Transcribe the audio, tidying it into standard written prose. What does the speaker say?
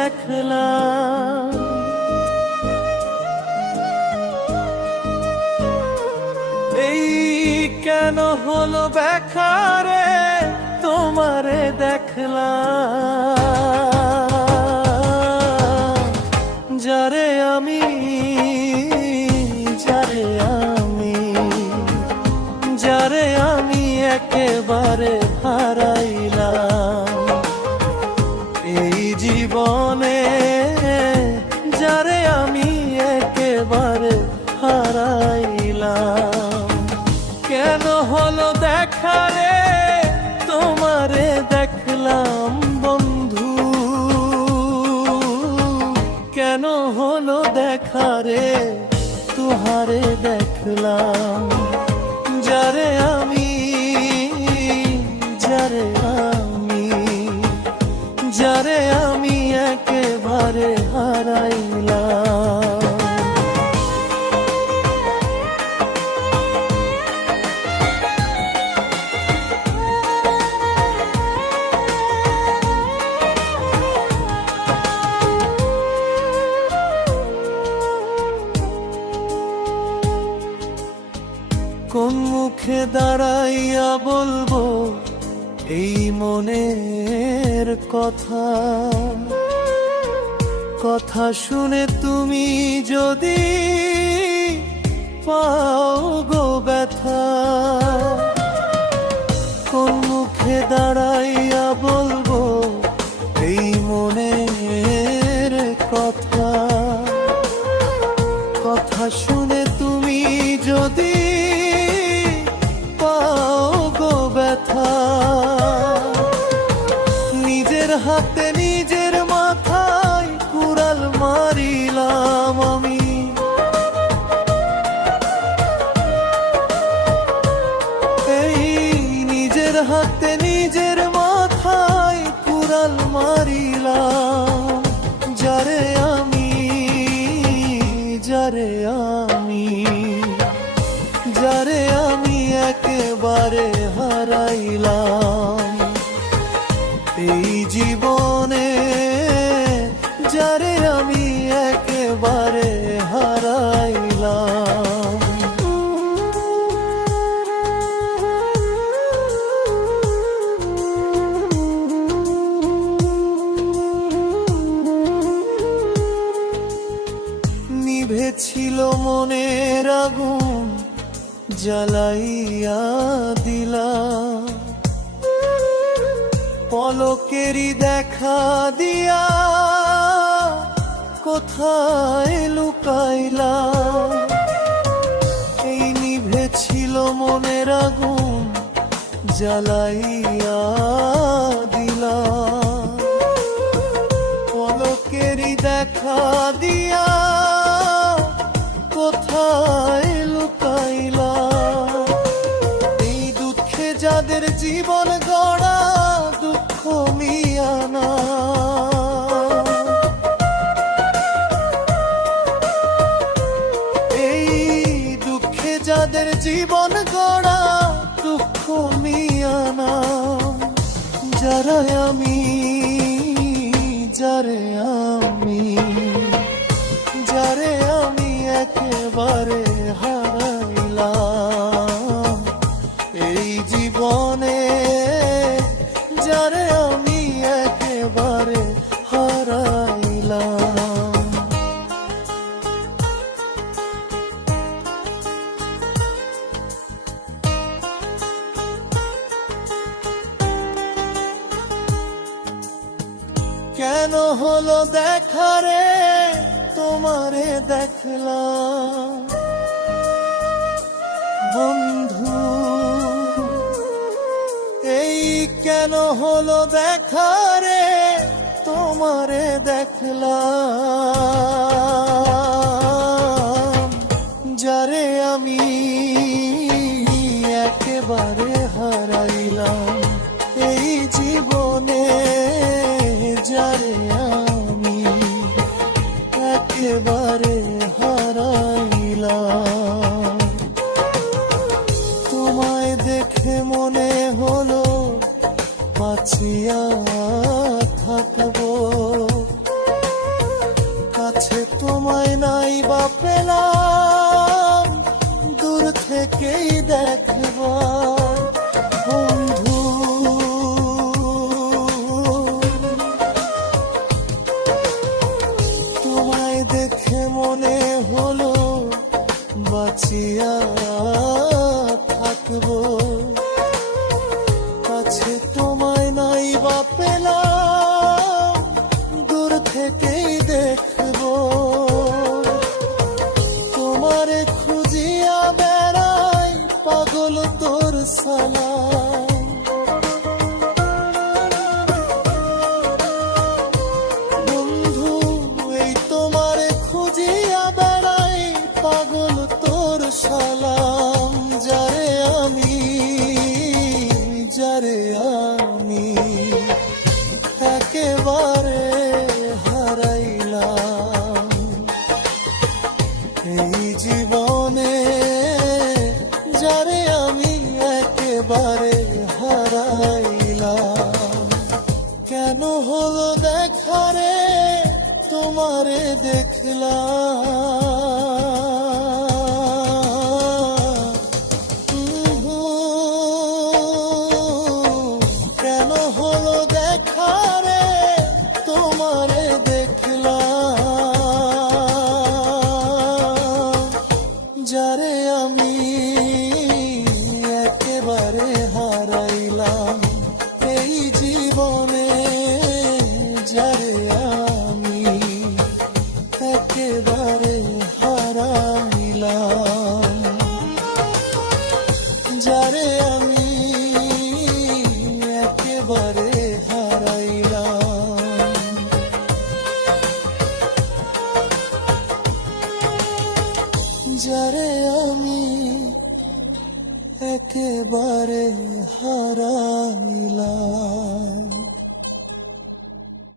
দেখলাম। এই কেন হলো বেকারে তোমারে দেখলাম। যারে আমি যারে আমি একেবারে হারাইলাম এই জীবনে, যারে আমি একেবারে হারাইলাম। কেন হলো দেখারে তোমারে দেখলাম বন্ধু, কেন হলো দেখারে তুহারে দেখলাম। যারে আমি একেবারে হারাইলাম। কোন মুখে দাঁড়াইয়া বলবো এই মনের কথা, কথা শুনে তুমি যদি পাও গো ব্যথা। কোন মুখে দাঁড়াইয়া বলবো এই মনের কথা, কথা শুনে তুমি যদি নিজের হাতে নিজের মাথায় কুড়াল মারিলাম আমি। এই নিজের হাতে নিজের মাথায় কুড়াল মারিলাম। যারে আমি একেবারে হারাইলাম এই জীবনে, যারে আমি একেবারে হারাইলাম। নিভেছিল মনের আগুন জ্বালাইয়া দিলা, পলকেরই দেখা দিয়া কোথায় লুকাইলা। এই নিভেছিল মনের আগুন জ্বালাইয়া দিলা, পলকেরই দেখা দিয়া কোথায় লুকাইলা। এই দুঃখে যাদের জীবন গড়া দুঃখ মিয়ানা, এই দুঃখে যাদের জীবন গড়া দুঃখ মিয়ানা। যারে আমি একেবারে হারাইলাম এই জীবনে, যারে আমি একেবারে হারাইলাম। কেন হলো দেখারে তোমারে দেখলাম বন্ধু, এই কেন হলো দেখারে তোমারে দেখলাম। যারে আমি একেবারে হারাইলাম এই জীবনে, যারে আমি একেবারে হারাইলাম। তোমায় দেখে মনে হলো বাঁচিয়া থাকবো, বাঁচিয়া থাকবো, কাছে তোমায় নাই বা পেলাম, দূর থেকেই দেখবো। তোমারে খুঁজিয়া বেড়াই পাগল তোর সালাম। বন্ধু এই তোমারে খুঁজিয়া বেড়াই পাগল তোর সালাম। যারে আমি একেবারে হারাইলাম এই জীবনে, যারে আমি একেবারে হারাইলাম। কেন হলো দেখা রে তোমারে দেখলাম, কেন হলো দেখা রে তোমারে দেখলাম। যারে আমি একেবারে হারাইলাম এই জীবনে, যারে আমি একেবারে হারাইলাম। যারে আমি একেবারে হারাইলাম। যারে আমি একেবারে হারাইলাম।